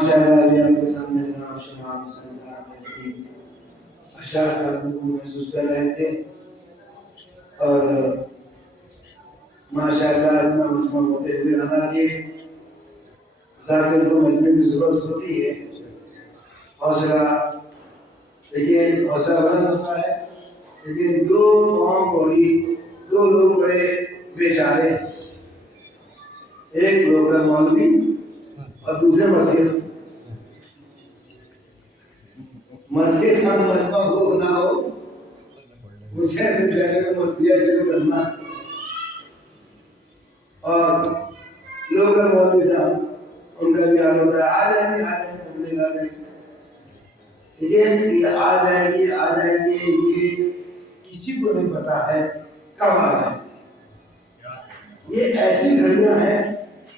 ماشاءاللہ ابھی آپ کے سامنے جناب شمام حسین صاحب نے اشعار خاتون کو محسوس کر رہے تھے اور ماشاءاللہ اتنا مجمع ہوتے ہوئے حالانکہ ذاکر کو مجمع کی ضرورت ہوتی ہے حوصلہ لیکن حوصلہ بلند ہوتا ہے لیکن دو قوم بڑی دو لوگ بڑے بیچارے ایک لوکل مولوی اور دوسرے مسجد مسجد کا مجمع ہو نہ ہو مجھے سے پہلے کو مرتیہ شروع کرنا اور لوکل مولوی صاحب ان کا بھی حال ہوتا ہے آ جائیں گے تبلیغ آ جائیں گے لیکن یہ آ جائیں گے یہ کسی کو نہیں پتا ہے کب آ جائیں گے یہ ایسی گھڑیاں ہیں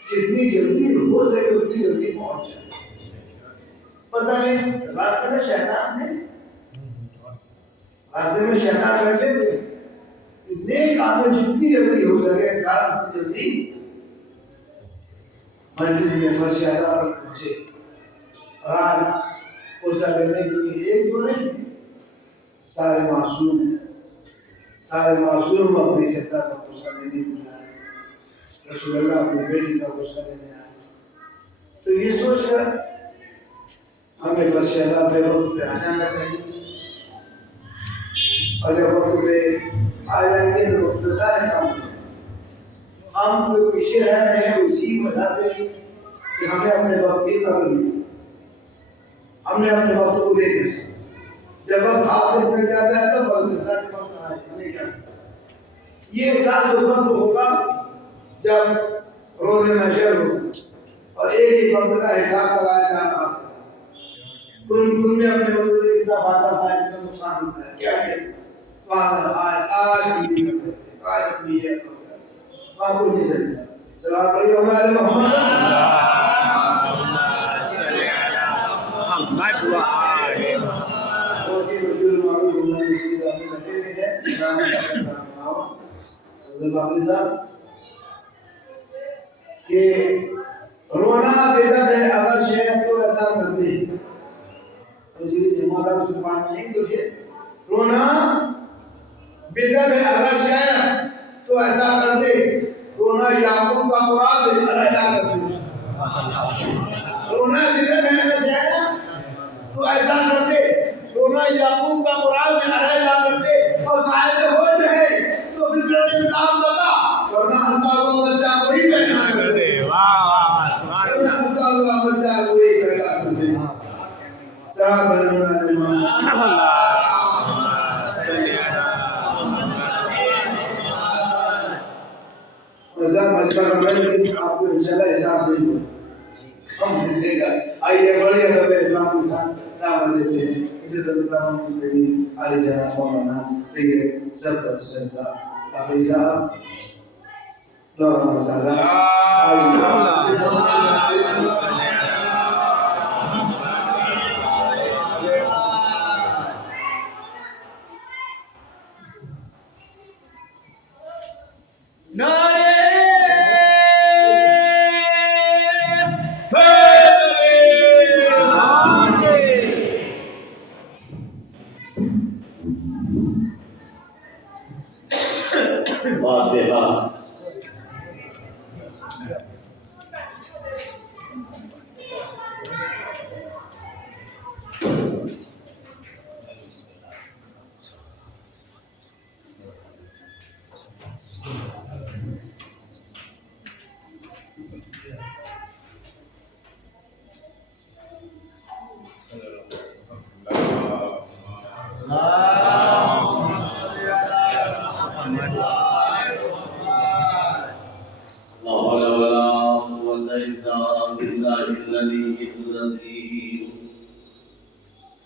جتنی جلدی ہو سکے اتنی جلدی پہنچ جائے پتہ نہیں راستے میں شیطان نے راستے میں شیطان بیٹھے ہوئے نیک آدمی جتنی جلدی ہو سکے انسان اتنی جلدی مسجد میں فرش اعلیٰ پر پہنچے اور آج پوچھا کرنے کے لیے ایک دو نہیں سارے معصوم اپنی جدہ کا پوچھا لینے کو جائے رسول اللہ اپنی بیٹی کا پوچھا لینے آئے تو یہ سوچ کر ہمیں فرش اعلیٰ پہ وقت پہ آ جانا چاہیے اور جب وقت پہ آ جائیں گے تو وقت پہ سارے کام کریں ہم جو پیچھے رہ رہے ہیں اسی وجہ سے کہ ہمیں اپنے وقت کی قدر نہیں ہم نے اپنے وقت کو لے کر جب وقت ہاتھ سے نکل جاتا ہے تو وقت نہیں کیا یہ احساس اس وقت ہوگا جب روز محشر ہوگا اور ایک ہی وقت کا حساب لگایا جانا تم نے اپنے وقت سے کتنا فائدہ پایا کتنا نقصان ہوتا ہے کیا کہ آج بھی ہے وہاں کچھ نہیں چلتا صلوات پڑھیے ہمارے محمد صلی اللہ بہت ہی مشہور معروف ہمارے رشید آدمی بیٹھے ہوئے ہیں صاحب کہ رونا بدعت ہے اگر شیخ تو ایسا کرتے تو جی مولا سبحان نہیں تو یہ رونا بدعت ہے اگر شیخ تو ایسا کرتے رونا یعقوب کا مراد علیہ کرتے رونا بدعت ہے اگر شیخ تو ایسا کرتے رونا یعقوب کا مراد علیہ کرتے اور صاحب ہو رہے تو فطرت انتظام بتا ورنہ ہنستا ہوا بچہ کوئی پیدا کرتے ورنہ ہنستا ہوا بچہ کوئی پیدا کرتے صاحب اللہ صلی آپ کو انشاءاللہ احساس نہیں ہوگا ہم ملنے کا آئیے بڑی ادب احترام کے ساتھ دعوت دیتے ہیں مجھے تو تمام مسلمین علی جناب مولانا سید صفدر حسین صاحب باقی صاحب اللہم صلی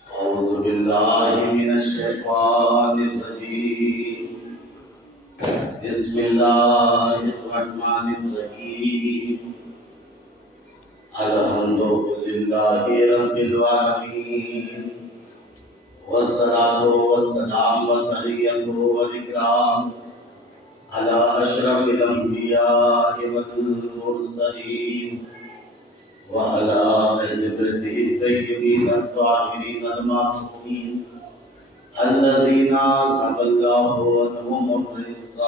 أعوذ بالله من الشيطان الرجيم بسم الله الرحمن الرحيم الحمد لله رب العالمين والصلاة والسلام والتحية والإكرام على أشرف الأنبياء والمرسلين وعلى أهل بيته الطيبين الطاهرين المعصومين الذين أذهب الله عنهم الرجس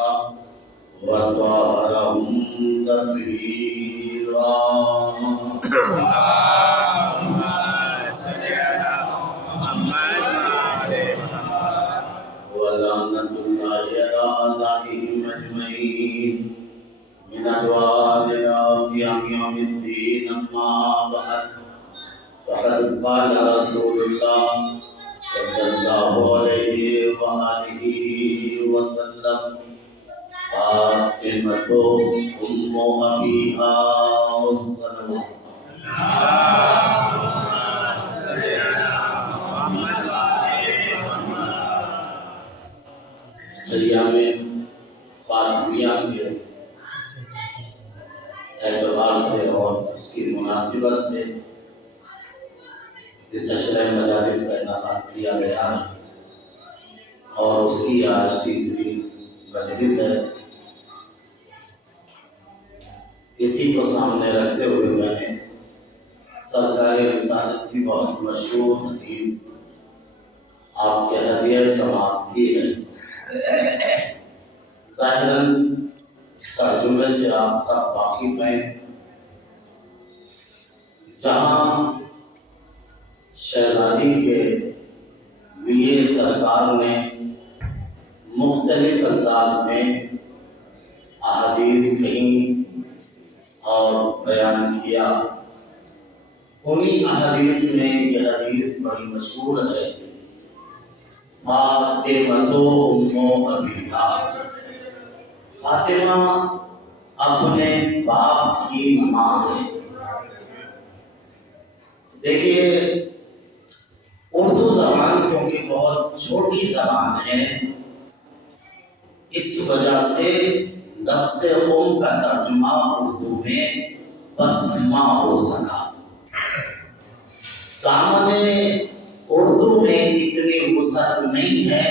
وطهرهم تطهيرا. اللهم صل على محمد وعلى محمد. ولعنة الله على أعدائهم أجمعين من أدوان إلى يوم الدين. أما بعد، فقد قال رسول الله صلى الله عليه وآله وسلم: فاطمة أم أبيها الصلوات. اللهم صل على محمد وعلى محمد. ایام فاطمیہ کے اعتبار سے اور اس کی مناسبت سے اس عشرہ مجالس کا انعقاد کیا گیا ہے اور اس کی آج تیسری مجلس ہے. اسی کو سامنے رکھتے ہوئے میں نے سرکار رسالت کی بہت مشہور حدیث آپ کے ہدیہ سماعت کی ہے. ظاہراً ترجمے سے آپ سب واقف ہیں. جہاں شہزادی کے لیے سرکار نے مختلف انداز میں احادیث کہیں اور بیان کیا، انہی احادیث میں یہ حدیث بڑی مشہور ہے: فاطمہ ام ابیہا. فاطمہ اپنے باپ کی ماں ہے. دیکھیے، اردو زبان کیونکہ بہت چھوٹی زبان ہے، اس وجہ سے لفظ ام کا ترجمہ اردو میں بس ماں ہو سکا. دامن اردو میں اتنی وسعت نہیں ہے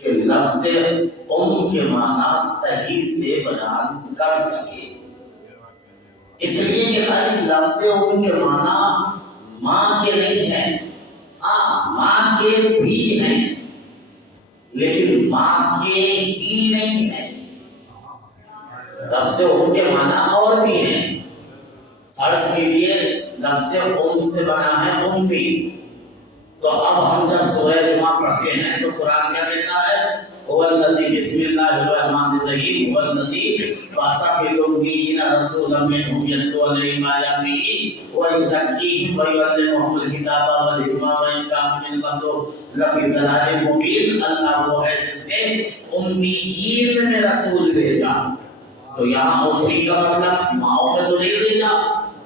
کہ لفظ ام کے معنی صحیح سے بیان کر سکے. اس لیے کہ خالی لفظ ام کے معنی ماں کے نہیں ہیں، ہاں ماں کے بھی ہیں لیکن ماں کے ہی نہیں ہیں. لفظ ام کے معنی اور بھی ہیں. فرض کیجئے لفظ ام سے بنا ہے امی، تو اب ہم جب سورہ جمعہ پڑھتے ہیں تو قرآن کیا کہتا ہے؟ هو الذی بسم اللہ الرحمن الرحیم هو الذی بعث فی الأمیین رسولا منهم یتلو علیہم آیاتہ ویزکیہم ویعلمہم الکتاب والحکمہ وإن کانوا من قبل لفی ضلال مبین. اللہ وہ ہے جس نے امیین میں رسول بھیجا. تو یہاں امی کا مطلب ماؤں میں تو نہیں بھیجا،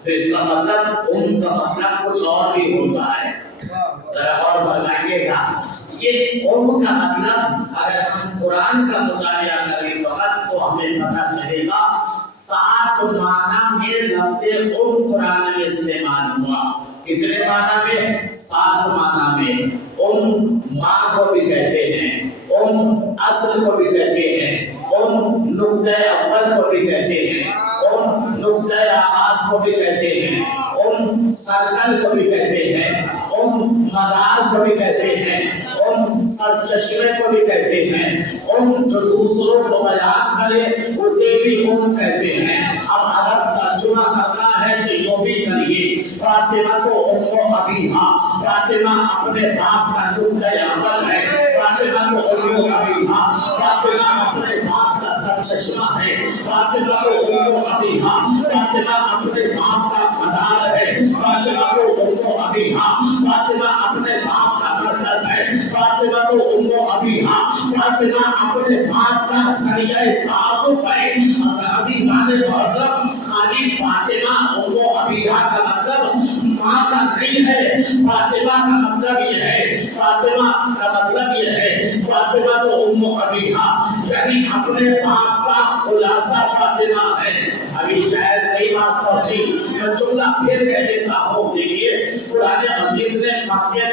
تو اس کا مطلب ام کا مطلب کچھ اور بھی ہوتا ہے. ذرا اور بتائیے گا. یہ ام کا مطلب اگر ہم قرآن کا مطالعہ کریں وقت تو ہمیں پتہ چلے گا 7 معنی میں لفظ ام قرآن میں استعمال ہوا. کتنے معنی میں؟ 7 معنی میں. ام ماں کو بھی کہتے ہیں، ام اصل کو بھی کہتے ہیں، ام نقطہ اول کو بھی کہتے ہیں، ام نقطہ آغاز کو بھی کہتے ہیں، ام سرکل کو بھی کہتے ہیں، ام مدار کو بھی کہتے ہیں، ام سرچشمے کو بھی کہتے ہیں، ام جو دوسروں کو بیان کرے اسے بھی ام کہتے ہیں. اب اگر ترجمہ کرنا ہے تو یہ بھی کریے: فاطمہ کو ام ابیہا. فاطمہ اپنے باپ کا نقطہ اول ہے. فاطمہ کو ام ابیہا. فاطمہ اپنے باپ کا سرچشمہ ہے. فاطمہ کو ام ابیہا. فاطمہ اپنے باپ کا مدار ہے. فاطمہ کو ام ابیہا. فاطمہ اپنے باپ کا مرکز ہے. فاطمہ کو ام ابیہا. فاطمہ اپنے باپ کا ذریعہ تعارف ہے. عزیزان محترم، خالی فاطمہ ام ابیہا کا مطلب ماں کا نہیں ہے. فاطمہ کا مطلب یہ ہے، فاطمہ کا مطلب یہ ہے فاطمہ تو ام ابیہا، یعنی اپنے باپ کا خلاصہ فاطمہ ہے. ابھی شاید نئی بات پہنچی، میں جملہ پھر کہہ دیتا ہوں. دیکھیے، قرآن مجید نے مکے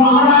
12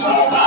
14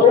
2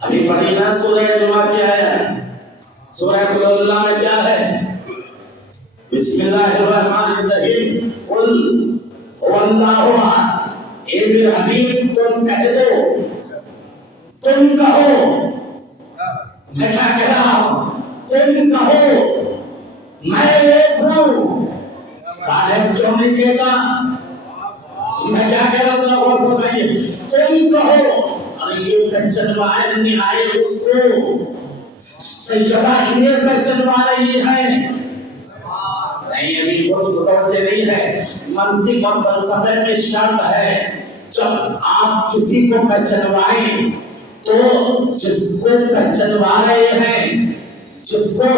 ابھی پڑھی نا سورہ جمعہ کیا ہے؟ سورہ قل اللہ میں کیا ہے؟ بسم اللہ الرحمن الرحیم قل هو اللہ احد۔ اے میرے حبیب تم کہہ دو، تم کہو، میں کیا کہہ رہا ہوں، تم کہو میں ایک ہوں۔ غالب کیوں نہیں کہتا؟ میں کیا کہہ رہا ہوں اور بتائیے، تم کہو۔ اور یہ پہچنوائے نہیں آئے اس کو، سیدہ انہیں پہچنوا رہی ہے۔ نہیں ابھی بہت متوجہ نہیں ہے، منطق اور فلسفے میں شرط ہے جب آپ کسی کو پہچنوائیں تو جس کو پہچنوا رہے ہیں جس کو،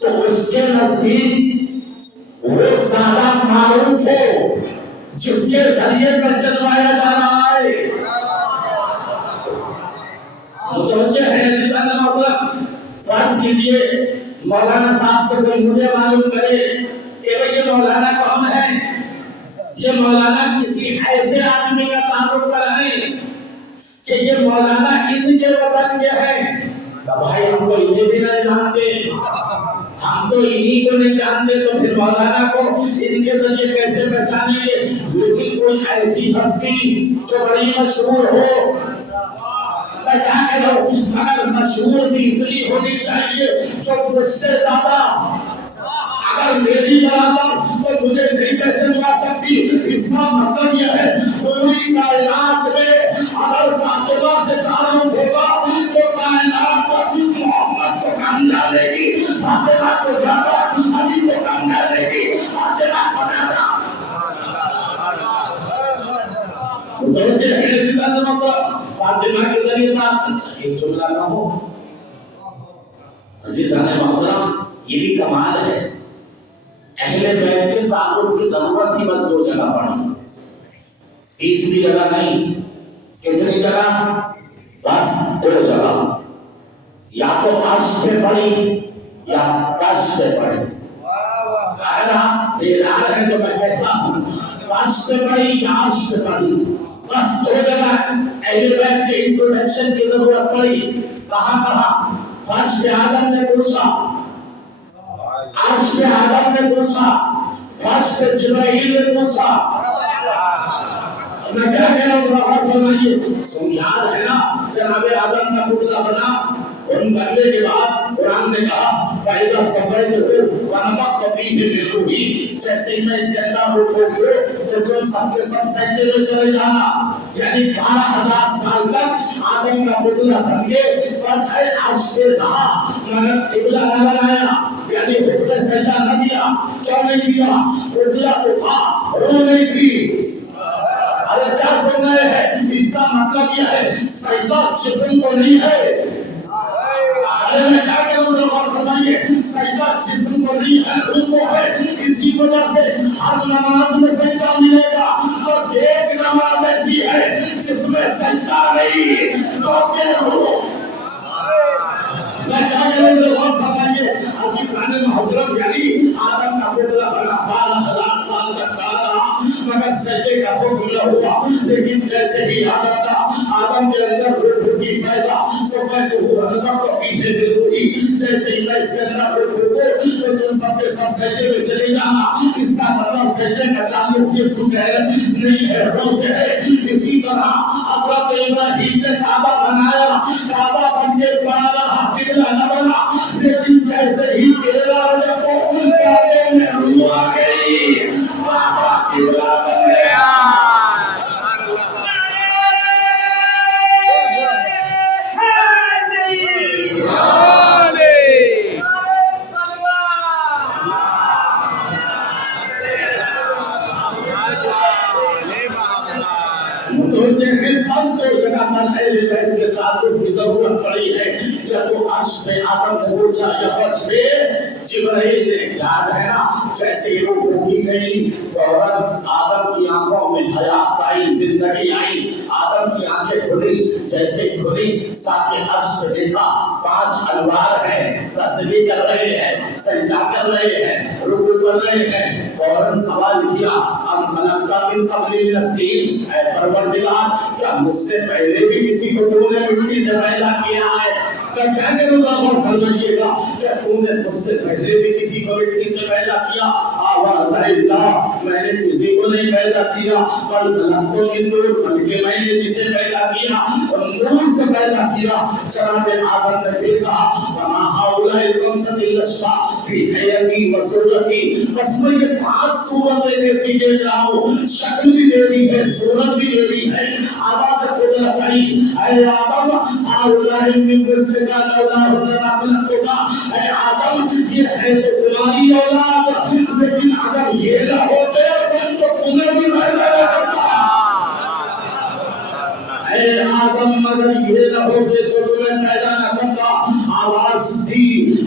تو اس کے نزدیک وہ زیادہ معروف ہو جس کے ذریعے پہچنوایا جا رہا ہے۔ متوجہ ہے عزیزان محترم؟ فرض کیجئے مولانا صاحب سے کوئی مجھے معلوم کرے کہ بھئی یہ مولانا کون ہے، یہ مولانا کسی ایسے آدمی کا تعارف کرائیں کہ یہ مولانا ان کے وطن کے ہیں، تو بھائی ہم تو انہیں بھی نہیں جانتے، ہم تو انہی کو نہیں جانتے، تو پھر مولانا کو ان کے ذریعے کیسے پہچانیں گے؟ لیکن کوئی ایسی ہستی جو بڑی مشہور ہو، میں کیا کہہ رہا ہوں، مگر مشہور بھی اتنی ہونی چاہیے جو مجھ سے زیادہ، اگر میری برابر تو مجھے نہیں پہچنوا سکتی۔ اس کا مطلب یہ ہے پوری کائنات میں اگر فاطمہ سے تعارف ہوگا تو کائنات محمد کو کم جانے گی، فاطمہ کو زیادہ، علی کو کم جانے گی، فاطمہ کو زیادہ۔ متوجہ ہے عزیزان محترم؟ فاطمہ کے ذریعے تعارف، ایک جملہ نہ ہو عزیزان محترم، یہ بھی کمال ہے۔ اہل بیت کے تعارف کی ضرورت ہی بس 2 جگہ پڑی، 30 جگہ نہیں، کتنی جگہ؟ بس 2 جگہ، یا تو عرش پہ پڑی یا فرش پہ پڑی۔ اگر آپ بیدار ہیں تو میں کہتا ہوں فرش پہ پڑی یا عرش پہ پڑی، بس 2 جگہ اہل بیت کے انٹروڈکشن کی ضرورت پڑی۔ کہاں کہاں؟ فرش پہ آدم نے پوچھا، عرش پہ آدم نے پوچھا، فرش پہ جبرائیل نے پوچھا۔ میں کیا کہہ رہا ہوں ذرا غور فرمائیے، سن یاد ہے نا جناب آدم کا پتلا بنا، ان بننے کے بعد قرآن نے کہا فَإِذَا سَوَّيْتُهُ وَنَفَخْتُ فِيهِ مِن رُوحِي، جیسے ہی میں اس کے اندر روح پھونک دوں تو تم سب کے سب سجدے میں چلے جانا۔ یعنی 12,000 سال تک آدم کا پتلا بن کے فرش عرش پہ رہا مگر قبلہ نہ بنایا، یعنی حکم سجدہ نہ دیا۔ کیوں نہیں دیا؟ پتلا تو تھا، روح نہیں تھی۔ ارے کیا سن رہے ہیں؟ اس کا مطلب یہ ہے سجدہ جسم کو نہیں ہے۔ ارے میں کیا کہوں ذرا غور فرمائیے، سجدہ جسم کو نہیں ہے، روح کو ہے۔ اسی وجہ سے ہر نماز میں سجدہ ملے گا، بس ایک نماز ایسی ہے جس میں سجدہ نہیں، کیونکہ روح۔ میں کیا کہوں ذرا غور فرمائیے عزیزان محترم، یعنی آدم کا پتلا بنا 12,000 سال تک کھڑا رہا مگر سجدے کا حکم نہ ہوا۔ لیکن جیسے ہی آدم کے اندر روح پھونکی فیضا سمجھتے ہوا نفخت فیہ من روحی، جیسے ہی میں اس کے اندر روح پھونکوں تو تم سب کے سب سجدے میں چلے جانا۔ اس کا مطلب سجدے کا تعلق جسم سے ہے نہیں ہے، روح سے ہے۔ اسی طرح حضرت ابراہیم نے کعبہ بنایا، کعبہ بن کے بنا رہا، قبلہ نہ بنا، لیکن جیسے ہی 13 رجب کو کعبے میں روح آ گئی، کعبہ قبلہ بن گیا۔ متوجہ ہے، بس 2 جگہ پر اہل بیت کے تعارف کی ضرورت پڑی ہے، یا تو عرش پہ آدم نے پوچھا یا فرش پہ جبرائیل نے۔ یاد ہے نا جیسے ہی روح پھونکی گئی فوراً آدم کی آنکھوں میں حیات آئی، زندگی آئی۔ آدم آدم کی آنکھیں کھلی جیسے کھلی ساتھ عرش پہ دیکھا 5 انوار ہیں تسبیح کر رہے ہیں سجدہ کر رہے ہیں رکوع کر رہے ہیں فوراً سوال کیا اب خلقت من قبل من الطین اے پروردگار کیا مجھ سے پہلے بھی کسی کو تو نے مٹی سے پیدا کیا ہے کیا کہنے لگا اور فرمائیے گا کہ تو نے مجھ سے پہلے بھی کسی کو مٹی سے پیدا کیا آواز اللہ میں نے کسی کو نہیں پیدا کیا بل خلقت من نور بلکہ میں نے جسے پیدا کیا اور نور سے پیدا کیا جناب آدم نے پھر کہا وما هؤلاء الخمسة الأشقاء في حياتي وصورتي بس میں یہ 5 صورتیں کیسی دیکھ رہا ہوں شکل بھی دے رہی ہے صورت بھی دے رہی ہے آواز قدرت آئی اے آدم هؤلاء من ولدك لولاهم لما خلقتك اے آدم یہ ہے تو تمہاری اولاد لیکن اگر یہ نہ ہوتے تو تمہیں بھی پیدا نہ کرتا اے آدم اگر یہ نہ ہوتے تو تمہیں پیدا نہ کرتا آواز دی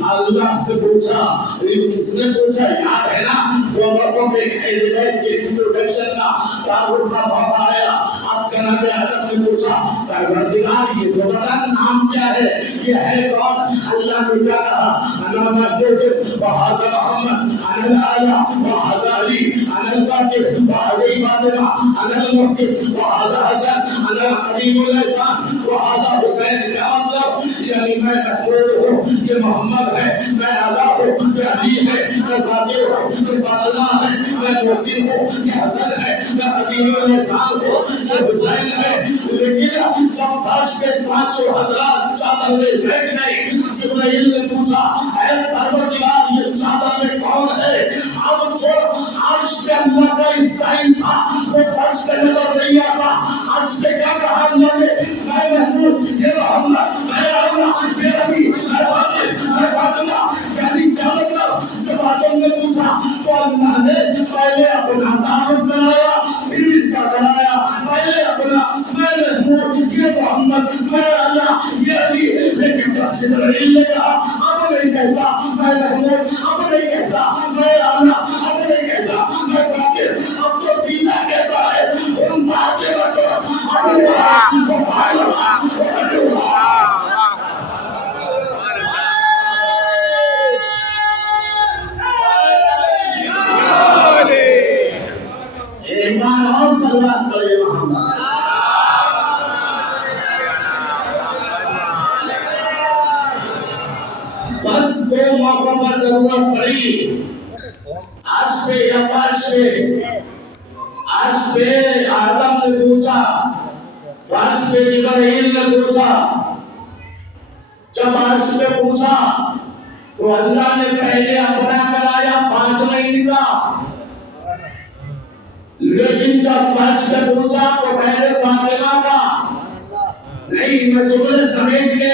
اللہ سے پوچھا کس نے پوچھا یاد ہے نا وہ مرکوں پہ اہل بیت کے انٹروڈکشن کا تعارف کا موقع آیا اب جناب آدم نے پوچھا پروردگار یہ تو بتا نام کیا ہے یہ ہے کون اللہ نے کیا کہا انا محمود وہذا محمد انا الاعلی وہذا علی انا الفاتح وہذا فاطمہ انا المحسن وہذا حسن انا قدیم الاحسان وہذا حسین کیا مطلب یعنی میں محمود ہوں یہ محمد ہے میں اعلیٰ ہوں یہ علی ہے میں فاتح ہوں یہ فاطمہ ہے میں محسن ہوں یہ حسن ہے میں قدیم الاحسان ہوں یہ حسین ہے لیکن جب فرش پہ 5 حضرات چادر میں بیٹھ گئے جبرائیل نے پوچھا اے پروردگار یہ چادر میں کون ہے اب جو عرش پہ اللہ کا اسٹائل تھا وہ فرش پہ نظر نہیں آتا عرش پہ کیا کہا اللہ نے میں محمود یہ محمد میں اللہ یہ علی میں فاطمہ میں فاطمہ یعنی کیا مطلب جب آدم نے پوچھا تو اللہ نے پہلے اپنا تعارف بنایا پھر ان کا بنایا پہلے اپنا میں محمود یہ محمد میں اللہ یہ علی لیکن جب جبرائیل نے کہا اب نہیں کہتا میں محمود اب نہیں کہتا میں اللہ اب نہیں کہتا میں فاطر اب تو سیدھا کہتا ہے ان فاطمہ تو اللہ وہ فاطمہ وہ اللہ ایمان اور صلوات پڑھے محمد بس 2 موقع پر ضرورت پڑی عرش پہ یا فرش پہ عرش پہ آدم نے پوچھا فرش پہ جبرائیل نے پوچھا جب عرش پہ پوچھا تو اللہ نے پہلے اپنا کرایا بعد میں ان کا لیکن جب فرش پہ پوچھا تو پہلے فاطمہ کا نہیں میں جملے سمیٹ کے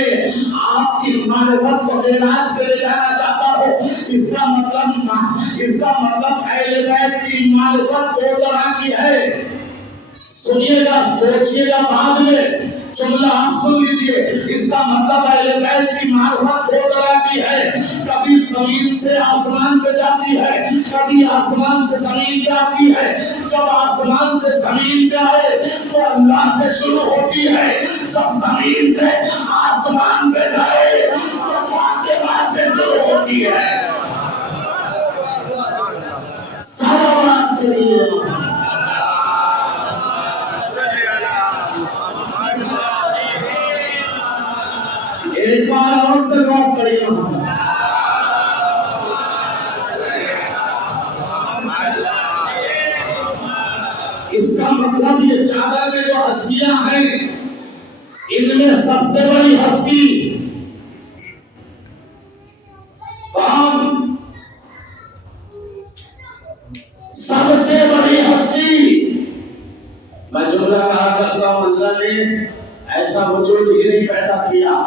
آپ کی معرفت کو معراج پہ لے جانا چاہتا ہوں اس کا مطلب اہل بیت کی معرفت 2 طرح کی ہے سنیے گا سوچیے گا بعد میں جملہ آپ سن لیجئے اس کا مطلب اہل بیت کی معرفت 2 طرح کی ہے کبھی زمین سے آسمان پہ جاتی ہے کبھی آسمان سے زمین پہ آتی ہے جب آسمان سے زمین پہ آئے تو اللہ سے شروع ہوتی ہے جب زمین سے آسمان پہ جائے تو فاطمہ سے شروع ہوتی ہے صلوات کے لیے ایک بار اور صلوات پڑھیے محمد اس کا مطلب یہ چادر میں جو ہستیاں ہیں ان میں سب سے بڑی ہستی کون سب سے بڑی ہستی میں جملہ کہا کرتا ہوں اللہ نے ایسا وجود ہی نہیں پیدا کیا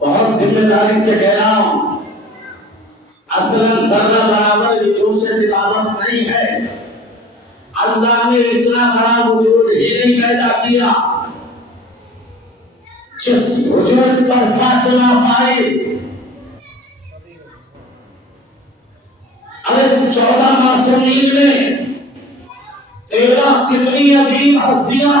بہت ذمہ داری سے کہہ رہا ہوں اصلاً ذرہ برابر وجود سے کتابت نہیں ہے اللہ نے اتنا بڑا وجود ہی نہیں پیدا کیا جس وجود پر فاطمہ فائز ارے 14 معصومین میں 13 کتنی عظیم ہستیاں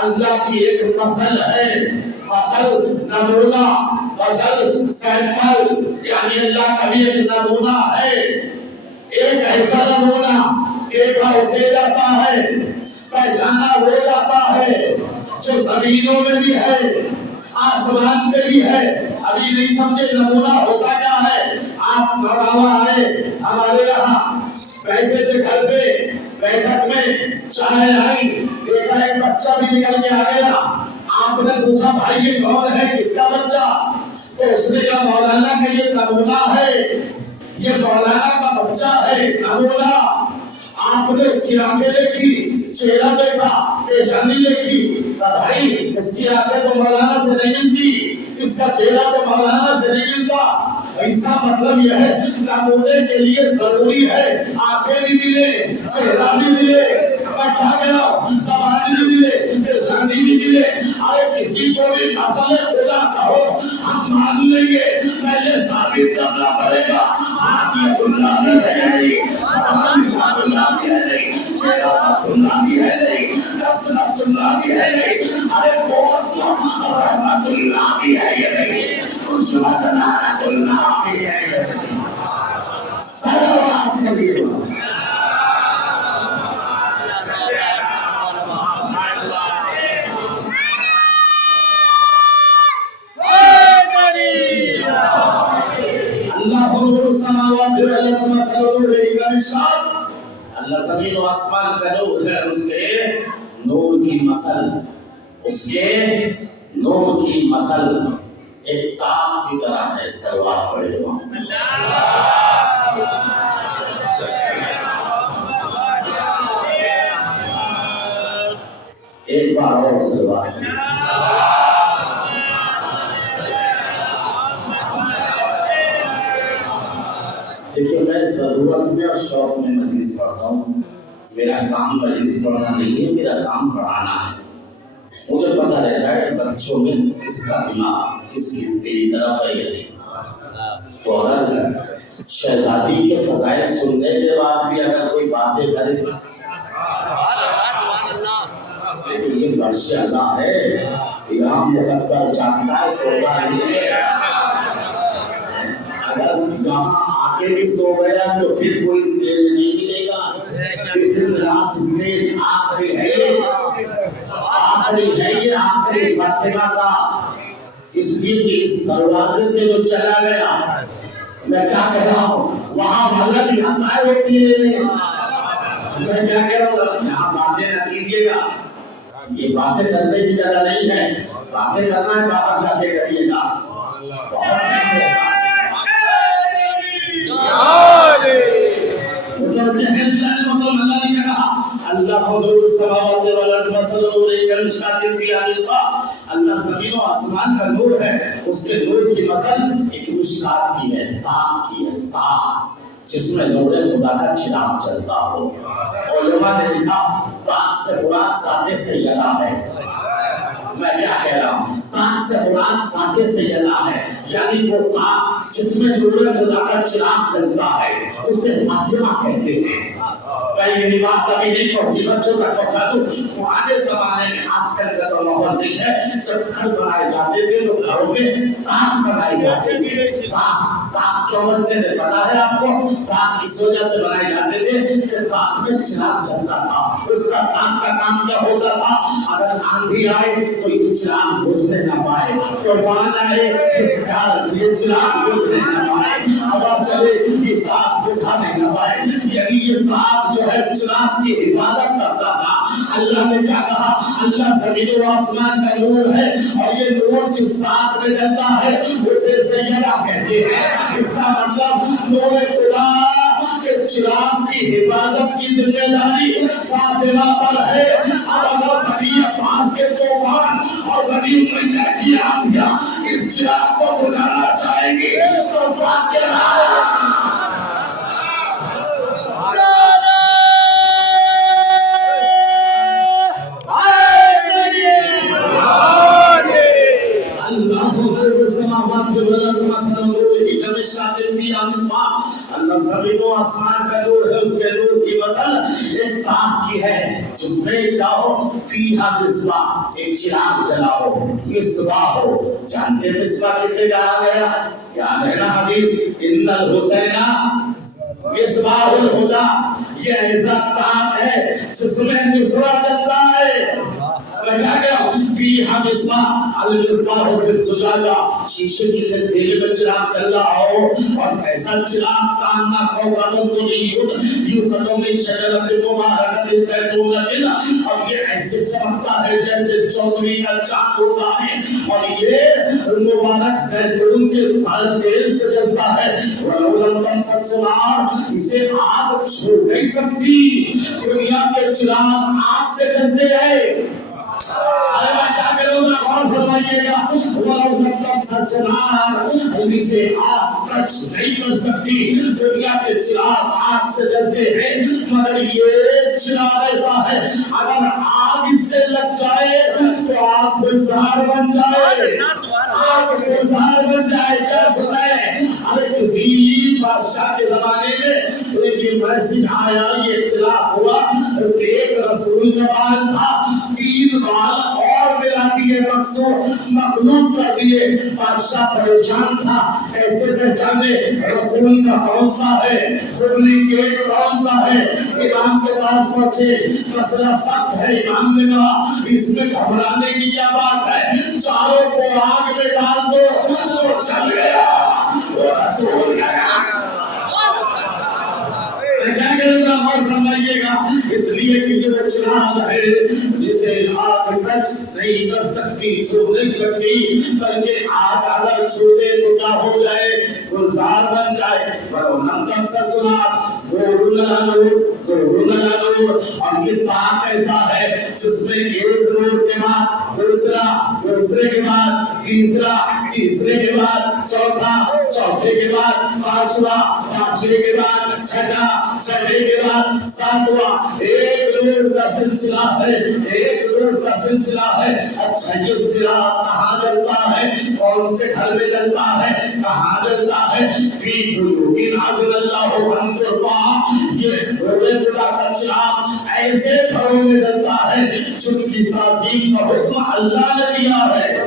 اللہ کی ایک مثل ہے، مثل نمونہ، مثل سیمپل، یعنی اللہ کا بھی ایک نمونہ ہے، ایک ایسا نمونہ دیکھا اسے جاتا ہے، پہچانا ہو جاتا ہے، جو زمینوں میں بھی ہے آسمان پہ بھی ہے۔ ابھی نہیں سمجھے نمونہ ہوتا کیا ہے؟ آپ مولانا آئے ہمارے یہاں، بیٹھے تھے گھر پہ، بیٹھک میں چائے آئی، دیکھا ایک بچہ بھی نکل کے آ گیا، آپ نے پوچھا بھائی یہ کون ہے، کس کا بچہ؟ تو اس نے کہا مولانا کا یہ نمونہ ہے، یہ مولانا کا بچہ ہے، نمونہ۔ آپ نے اس کی آنکھیں دیکھی، چہرہ دیکھا، پیشانی دیکھی، کہا بھائی اس کی آنکھیں تو مولانا سے نہیں ملتی، اس کا چہرہ تو مولانا سے نہیں ملتا۔ اس کا مطلب یہ ہے نمونے کے لیے ضروری ہے آنکھیں بھی ملے، چہرہ بھی ملے، میں کہا گیا زبان بھی ملے، پیشانی بھی ملے۔ ارے کسی کو بھی مسئلہ خدا کہو ہم مان لیں گے، پہلے ثابت کرنا پڑے گا آنکھ اللہ بھی ہے نہیں، زبان اللہ بھی ہے نہیں، چہرہ اللہ بھی ہے نہیں، نفس اللہ بھی ہے نہیں، ارے دوست رحمت اللہ بھی ہے یہ نہیں، دشمن لعنت اللہ بھی ہے یہ نہیں۔ صلوات نبی اللہ نور السماوات والارض مثل نورہ کمشکاۃ، اللہ زمین و آسمان کا نور ہے، اس کے نور کی مثل، اس کے نور کی مثل ایک تاق کی طرح ہے۔ سلوات پڑھے گا ایک بار اور سلوات۔ دیکھیے میں ضرورت میں اور شوق میں مجلس پڑھتا ہوں، میرا کام مجلس پڑھنا نہیں ہے، میرا کام پڑھانا ہے۔ مجھے پتہ رہتا ہے بچوں میں کس کا دماغ کس کی میری طرف ہے یا نہیں۔ تو اگر شہزادی کے فضائل سننے کے بعد بھی اگر کوئی باتیں کرے، لیکن یہ فرش شہزاد ہے، یہاں مقدر جانتا ہے سوتا نہیں ہے۔ اگر یہاں آگے بھی سو گیا تو پھر کوئی اسٹیج نہیں ملے گا۔ This is last stage، آخری ہے یہ، آخری ہے یہ، آخری مرتبہ کا۔ اس لیے کہ اس دروازے سے جو چلا گیا، میں کیا کہہ رہا ہوں، وہاں بھلا بھی آتا ہے روٹی لینے۔ میں کیا کہہ رہا ہوں، یہاں باتیں نہ کیجیے گا، یہ باتیں کرنے کی جگہ نہیں ہے، باتیں کرنا ہے باہر جا کے کریے گا۔ اللہ نے کہا اللہ نور السماوات والارض مثل نورہ کمشکاۃ فیہا مصباح، اللہ زمین و آسمان کا نور ہے، اس کے نور کی مثل ایک مشکات کی ہے، تاق کی ہے، تاق جس میں نور خدا کا چراغ چلتا ہو۔ علماء نے لکھا تاق سے مراد ساتھ سیدہ ہے۔ میں کیا کہہ رہا ہوں، تاق سے مراد ساتھ سیدہ ہے، یعنی وہ تاق جس میں نور خدا کا چراغ چلتا ہے اسے فاطمہ کہتے ہیں۔ میں یہ بات کبھی نہیں پہنچی، بچوں تک پہنچا دوں۔ پرانے زمانے میں، آج کل کا تو ماحول نہیں ہے، جب گھر بنائے جاتے تھے تو گھروں میں تاق بنائی جاتی تھی۔ تاق کیوں بنتے تھے پتا ہے آپ کو؟ تاق اس وجہ سے بنائے جاتے تھے کہ تاق میں چراغ جلتا تھا۔ اس کا تاق کا کام کیا ہوتا تھا، اگر آندھی آئے تو یہ چراغ بجھنے نہ پائے، طوفان آئے یہ چراغ بجھنے نہ پائے، ہوا چلے یہ تاق بجھانے نہ پائے، یعنی یہ تاق جو ہے چراغ کی حفاظت کرتا تھا۔ اللہ نے کیا کہا، اللہ زمین و آسمان کا نور ہے، اور یہ نور جس تاق میں جلتا ہے اسے سیدہ کہتے ہیں۔ اس کا مطلب نور خدا کے چراغ کی حفاظت کی ذمہ داری فاطمہ پر ہے۔ اب اگر بنی عباس کے طوفان اور بنی امیہ کی آندھیاں اس چراغ کو بجھانا چاہیں گی تو فاطمہ اللہ زمین و آسمان کا نور ہے، اس کے نور کی مثل ایک تاق کی ہے جس میں کیا ہو، فیہا مصباح، ایک چراغ جلاؤ، مصباح ہو. جانتے ہیں مصباح کسے کہا گیا؟ یاد ہے نا حدیث، ان الحسین مصباح الہدی. یہ ایسا تاج ہے جس میں مصباح جلتا ہے. کیا گیا فیہا مصباح، المصباح فی الزجاجہ، شیشے کی تیل میں چراغ چل رہا ہو اور ایسا چراغ کاننا کوکب دریون یوقد من شجرۃ مبارکۃ زیتونۃ، اور یہ ایسے چمکتا ہے جیسے چودھویں کا چاند ہوتا ہے، اور یہ مبارک زیتون کے تیل سے جلتا ہے. وَلَوْ لَمْ تَمْسَسْهُ نَارٌ، اسے آگ چھو نہیں سکتی. دنیا کے چراغ آگ سے جلتے ہیں. ارے میں کیا کروں گا، غور فرمائیے گا. وَلَوْ لَمْ تَمْسَسْهُ نَارٌ، اسے آگ ٹچ نہیں کر سکتی. دنیا کے چراغ آگ سے جلتے ہیں، مگر یہ چراغ ایسا ہے اگر آگ اس سے لگ جائے تو آگ گلزار بن جائے. آگ گلزار بن جائے. کیا سنا ہے؟ ارے کسی بادشاہ کے زمانے میں ایک میسج آیا، یہ اطلاع ہوا کہ ایک رسول کا بال تھا، 3 بال اور ملا دیے، مخلوط کر دیے. بادشاہ پریشان تھا، کیسے پہچانے رسول کا کون سا ہے، ڈپلیکیٹ کون سا ہے. امام کے پاس پہنچے، مسئلہ سخت ہے. امام نے کہا اس میں گھبرانے کی کیا بات ہے، چاروں کو آگ میں ڈال دو. جو چل گیا وہ رسول کا کام. کیا کرے گا، اور فرمائیے گا، اس لیے کہ یہ وہ چراغ ہے جسے آگ ٹچ نہیں کر سکتی، چھو نہیں سکتی، بلکہ آگ اگر چھو دے تو کیا ہو جائے، گلزار بن جائے. وَلَوْ تَمْسَسْهُ نَارٌ نُورٌ عَلَىٰ نُورٍ نُورٌ عَلَىٰ نُورٍ. اور یہ طاق ایسا ہے جس میں ایک نور کے بعد دوسرا، دوسرے کے بعد تیسرا، تیسرے کے بعد چوتھا، چوتھے کے بعد پانچواں، پانچویں کے بعد چھٹا، چھٹے کے بعد ساتواں. ایک نور کا سلسلہ ہے، ایک نور کا سلسلہ ہے. اچھا یہ چراغ کہاں جلتا ہے، کون سے گھر میں جلتا ہے، کہاں جلتا ہے؟ فی بیوت اذن اللہ ان ترفع. یہ نور خدا کا چراغ ایسے گھروں میں جلتا ہے جن کی تعظیم کا حکم اللہ نے دیا ہے.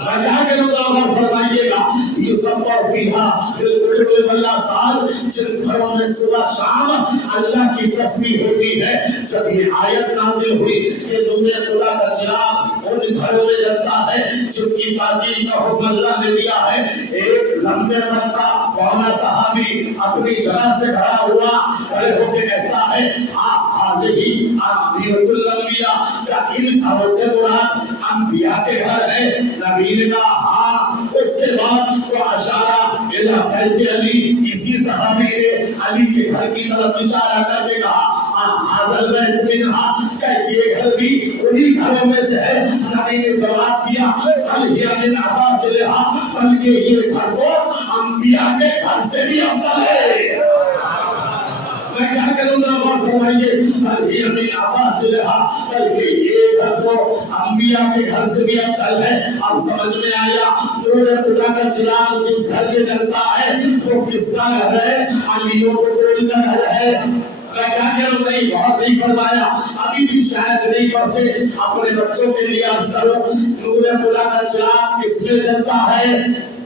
بجا کے مطابق فرمائیے گا، یہ سب اور فیہا بالکل واللہ سال، جن گھروں میں صبح شام اللہ کی تسبیح ہوتی ہے. جب یہ آیت نازل ہوئی کہ نور خدا کا چراغ ان گھروں میں جلتا ہے جن کی تعظیم کا حکم اللہ نے دیا ہے. ایک لمبے قد کا قوم صحابی اپنی جگہ سے کھڑا ہوا، کھڑے ہو کے کہتا ہے آپ حاضری آپ بیت الانبیاء، کیا ان گھروں سے مراد انبیاء کے گھر ہے؟ نبی نے کہا ہاں. اس کے بعد تو اشارہ الی بیت علی، اسی صحابی نے علی کے گھر کی طرف اشارہ کر کے کہا حاضر بیت منہا، کہ یہ گھر بھی انہی گھروں میں سے ہے. نبی نے جواب دیا بل ہی من اباطلھا، بلکہ یہ گھر تو انبیاء کے گھر سے بھی افضل ہے. میں کیا کروں گا، اور فرمائیے بل ہی من اباطلھا، بلکہ یہ گھر تو انبیاء کے گھر سے بھی افضل ہے. اب سمجھ میں آیا نور خدا کا چراغ جس گھر میں جلتا ہے وہ کس کا گھر ہے؟ علیوں کو کوئی کا گھر ہے. میں کیا کروں، نہیں بہت نہیں فرمایا، ابھی بھی شاید نہیں پہنچے. اپنے بچوں کے لیے عرض کرو، نور خدا کا چراغ کس میں جلتا ہے؟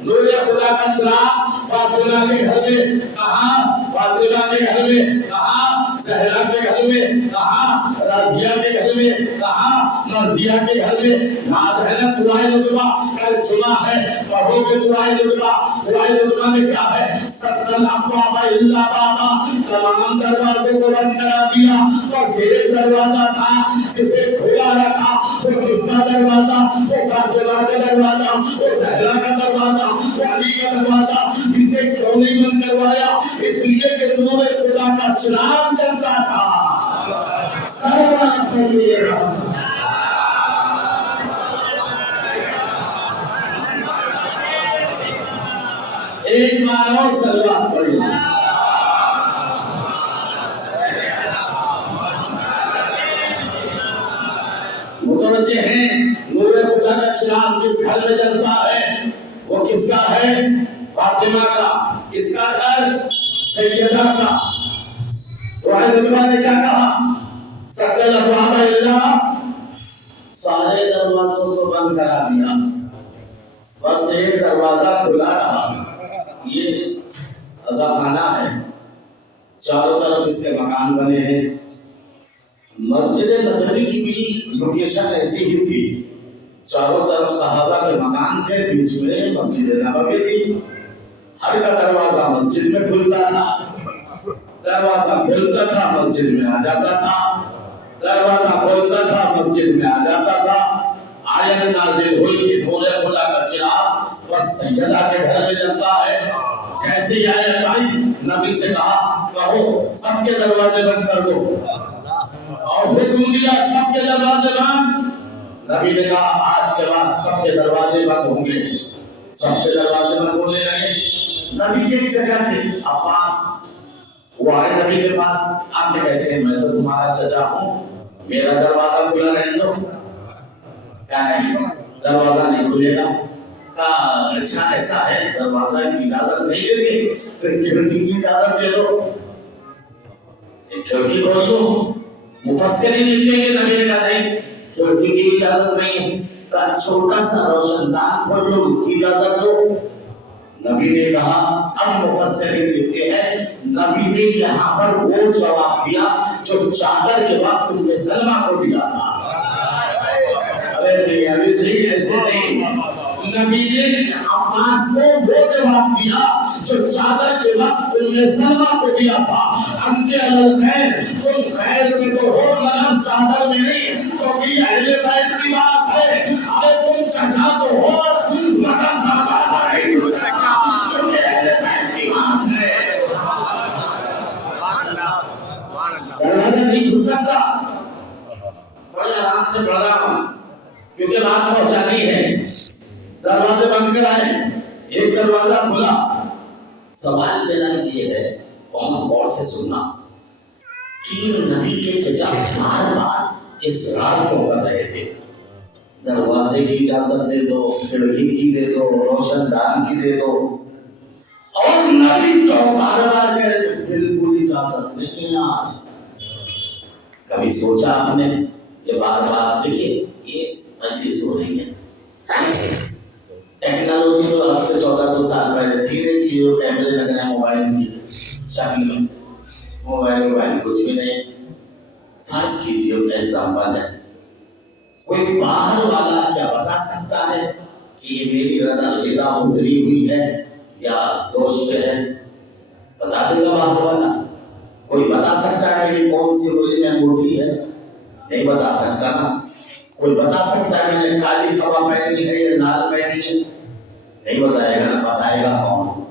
نور خدا کا چراغ فاطمہ کے گھر میں کہاں، فاطمہ کے گھر میں کہاں، زہرا کے گھر میں کہاں، راضیہ کے گھر میں کہاں، مرضیہ کے گھر میں. یاد ہے نا دعائے لطفہ، کل جمعہ ہے، پڑھو گے دعائے لطفہ. دعائے لطفہ میں کیا ہے؟ سد الابواب الا بابا، تمام دروازے کو بند کرا دیا، بس ایک دروازہ تھا جسے کھلا رکھا. وہ کس کا دروازہ؟ وہ فاطمہ کا دروازہ، وہ زہرا کا دروازہ، وہ علی کا دروازہ. اسے کیوں نہیں بند کروایا؟ اس لیے کہ نور خدا کا چراغ جلتا تھا. صلوات پڑھیے گا. ایک بار اور صلوات پڑھیے. متوجہ ہیں؟ نور خدا کا چراغ جس گھر میں جلتا ہے وہ کس کا ہے؟ فاطمہ کا. کس کا گھر؟ سیدہ کا. دعائے لطفہ نے کیا کہا؟ سد الابواب الا سارے دروازوں کو بند کرا دیا، بس ایک دروازہ کھلا رہا، یہ عزا خانہ ہے، چاروں طرف اس کے مکان بنے ہیں۔ مسجد نبوی کی بھی لوکیشن ایسی ہی تھی، چاروں طرف صحابہ کے مکان تھے، بیچ میں مسجد نبوی تھی۔ ہر کا دروازہ مسجد میں کھلتا تھا، دروازہ کھلتا تھا مسجد میں آ جاتا تھا، دروازہ کھلتا تھا مسجد میں آ جاتا تھا۔ آیت نازل ہوئی کہ نور خدا کا چراغ بس سیدہ کے گھر میں جلتا ہے۔ جیسے ہی آیت آئی، نبی سے کہا کہو سب کے دروازے بند کر دو، اور حکم دیا سب کے دروازے بند۔ نبی نے کہا آج کے بعد سب کے دروازے بند ہوں گے، سب کے دروازے بند ہونے لگے۔ نبی کے چچا تھے عباس، وہ آئے نبی کے پاس، آپ کہتے ہیں میں تو تمہارا چچا ہوں، میرا دروازہ کھلا رہنے دو۔ کیا نہیں دروازہ نہیں کھلے گا؟ کہا اچھا ایسا ہے، دروازہ کی اجازت نہیں دیتے تو کھڑکی کی اجازت دے دو، ایک کھڑکی کھول دو۔ مفسرین لکھتے ہیں کہ نبی نے کہا نہیں کھڑکی کی اجازت نہیں ہے، کہا چھوٹا سا روشن دان کھول لو، اس کی اجازت دو۔ نبی نے کہا، اب مفسرین لکھتے ہیں نبی نے یہاں پر وہ جواب دیا جو چادر کے وقت ام سلمہ کو دیا تھا۔ ابھی نہیں ایسے نہیں، نبی نے عباس کو وہ جواب دیا جو چادر کے وقت ام سلمہ کو دیا تھا۔ انت الخیر، تم خیر میں تو ہو مگر چادر میں نہیں، کیونکہ اہل بیت کی بات ہے۔ ارے تم چچا تو ہو مگر دروازہ نہیں کھل سکتا، کیونکہ اہل بیت کی بات ہے۔ دروازہ نہیں کھل سکتا، بڑے آرام سے پڑھ رہا ہوں کیونکہ بات پہنچانی ہے۔ دروازے بند کر آئے، ایک دروازہ کھلا۔ سوال میرا یہ ہے، بہت غور سے سننا، کہ نبی کے چچا بار بار اصرار کیوں کر رہے تھے؟ دروازے کی اجازت دے دو، کھڑکی کی دے دو، روشن دان کی دے دو، اور نبی تو بار بار کہہ رہے تھے بالکل اجازت نہیں ہے۔ آج کبھی سوچا آپ نے یہ بار بار دیکھیے یہ مجلس ہو رہی ہے، ٹیکنالوجی تو اب سے 1400 سال پہلے تھی نہیں کہ جو کیمرے لگ رہے ہیں موبائل کی شکل میں، موبائل کچھ بھی نہیں۔ فرض کیجیے ایگزامپل ہے، کوئی باہر والا کیا بتا سکتا ہے کہ یہ میری رضا اتری ہوئی ہے یا دوست ہے؟ بتا دے گا باہر والا؟ کوئی بتا سکتا ہے کہ کون سی انگلی میں انگوٹھی ہے؟ نہیں بتا سکتا نا۔ کوئی بتا سکتا ہے میں نے کالی کپڑا پہنی ہے یا لال پہنی ہے؟ نہیں بتائے گا نا، بتائے گا کون؟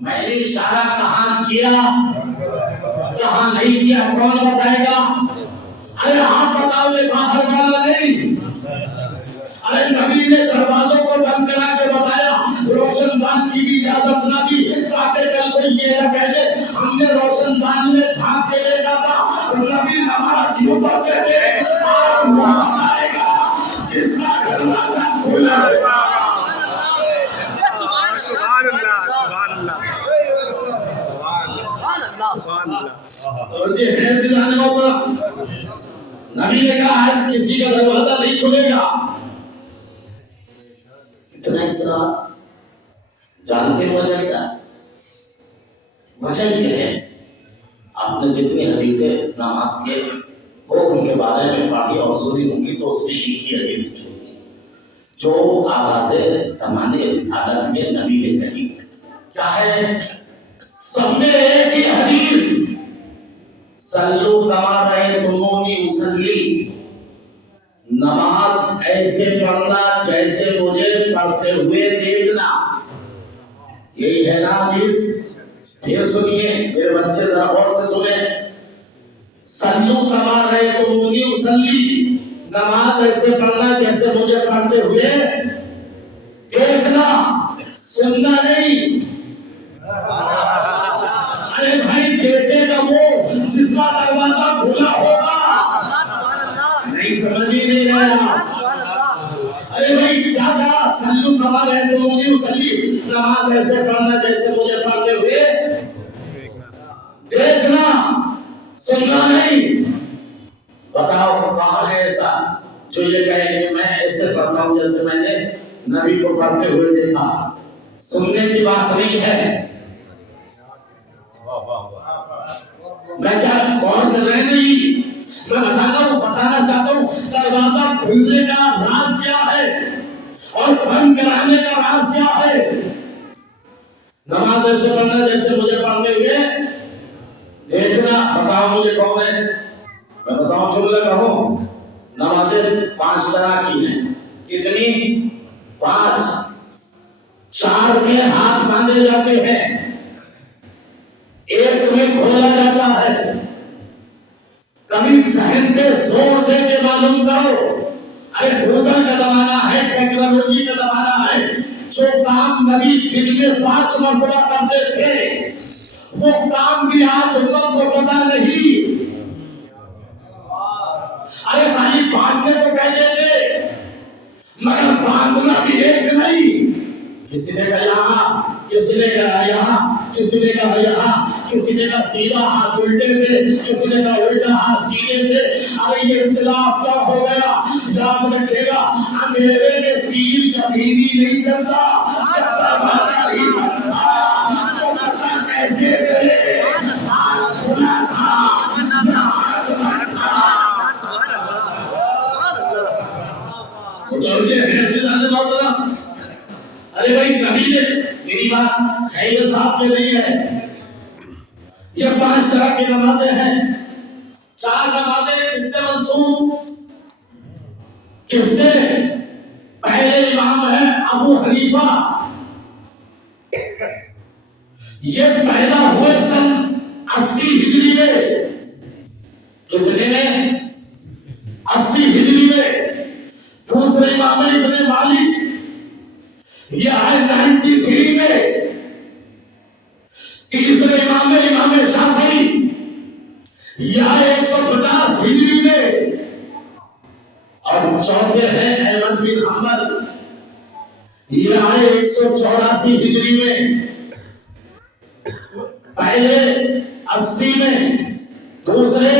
میں نے اشارہ کہاں کیا کہاں نہیں کیا کون بتائے گا؟ ارے آپ بتاؤ گے باہر والا نہیں۔ ارے نبی نے دروازوں کو بند کرا کے بتایا، روشن دان کی بھی اجازت نہ دی تاکہ کل کوئی یہ نہ کہہ دے ہم نے روشن دان میں جھانک کے دیکھا تھا۔ نبی نماز یوں پڑھتے تھے، آج وہ بتائے گا جس کا دروازہ کھلا ہوگا۔ سبحان اللہ سبحان اللہ سبحان اللہ۔ توجہ ہے سیدھانے محترم، نبی نے کہا آج کسی کا دروازہ نہیں کھلے گا۔ اتنا اصرار، جانتے ہو وجہ کیا؟ وجہ یہ ہے آپ نے جتنی حدیثیں نماز کے حکم کے بارے میں پڑھی اور سنی ہوں گی تو اس میں ایک ہی حدیث میں ہوگی جو آغاز زمانے رسالت میں نبی نے کہی۔ کیا ہے؟ سب میں ایک ہی حدیث، صلو کما رأیتمونی اصلی، نماز ایسے پڑھنا جیسے مجھے پڑھتے ہوئے دیکھنا۔ یہی ہے نا حدیث؟ پھر سنیے میرے بچے ذرا غور سے سنیں، صلو کما رأیتمونی اصلی، نماز ایسے پڑھنا جیسے مجھے پڑھتے ہوئے دیکھنا، سننا نہیں۔ ارے بھائی دیکھے گا وہ جس کا دروازہ کھلا ہوگا، نہیں سمجھ ہی نہیں رہا۔ ارے بھائی کیا کہا؟ صلو کما رأیتمونی اصلی، نماز ایسے پڑھنا جیسے مجھے پڑھتے ہوئے دیکھنا، سننا نہیں۔ بتاؤ کہاں ہے ایسا؟ جو یہ کہے کہ میں ایسے پڑھتا ہوں جیسے میں نے نبی کو پڑھتے ہوئے دیکھا، سننے کی بات نہیں ہے. میں کیا غور کر رہے نہیں، میں بتانا چاہتا ہوں دروازہ کھلنے کا راز کیا ہے اور بند کرانے کا راز کیا ہے. نماز ایسے پڑھنا جیسے مجھے پڑھنے ہوئے دیکھنا. بتاؤ مجھے کون ہے؟ میں بتاؤں جملہ کہوں. نمازیں 5 طرح کی ہیں. کتنی؟ 5. 4 میں ہاتھ باندھے جاتے ہیں، 1 میں کھولا جاتا ہے. کبھی ذہن پہ زور دے کے معلوم کرو. ارے گوگل کا زمانہ ہے، ٹیکنالوجی کا زمانہ ہے. جو کام نبی دن میں 5 مرتبہ کرتے تھے وہ کام بھی آج امت کو پتا نہیں. ارے خالی باندھنے کو کہہ دیتے مگر باندھنا بھی ایک نہیں. کسی نے کہا یہاں، کسی نے کہا یہاں، کسی نے کہا یہاں، کسی نے کہا سیدھا ہاتھ الٹے پہ، کسی نے کہا الٹا ہاتھ سیدھے پہ. ارے یہ اختلاف کیا ہو گیا؟ یاد رکھے گا اندھیرے میں تیر یقینی نہیں چلتا. جب دروازہ ہی بند تھا تو پتہ کیسے چلے؟ ہاتھ کھلا تھا، ہاتھ بند تھا. ارے بھائی نبی نے، میری بات ہے یہ صاحب کے نہیں ہے. یہ 5 طرح کی نمازیں ہیں. 4 نمازیں کس سے منسوب؟ کس سے؟ پہلے امام ہے ابو حنیفہ. یہ پیدا ہوئے سن 80 ہجری میں. کتنے میں؟ 80 ہجری میں. دوسرے امام ابن مالک یہ آئے 93 میں. تیسرے امام شافعی یہ آئے 150 ہجری میں. اور چوتھے ہیں احمد بن حنبل، یہ آئے 184 ہجری میں. پہلے 80 میں، دوسرے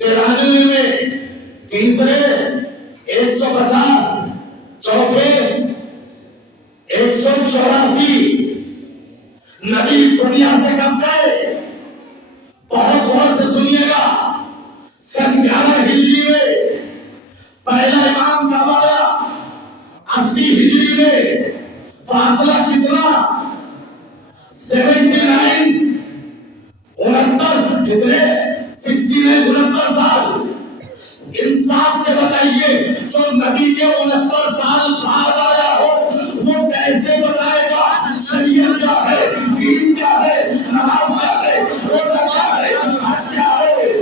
93 میں، تیسرے 150، چوتھے 184. نبی دنیا سے کب گئے؟ بہت غور سے سنیے گا. سن 11 ہجری میں پہلا امام کب آیا؟ 80 ہجری میں. فاصلہ کتنا؟ 79، 69 کتنے؟ 69 69 سال. انصاف سے بتائیے جو نبی کے 69 سال بعد آیا ہو وہ کیسے بتائے گا شریعت کیا ہے، دین کیا ہے، نماز کیا ہے، روزہ کیا ہے، حج کیا ہے؟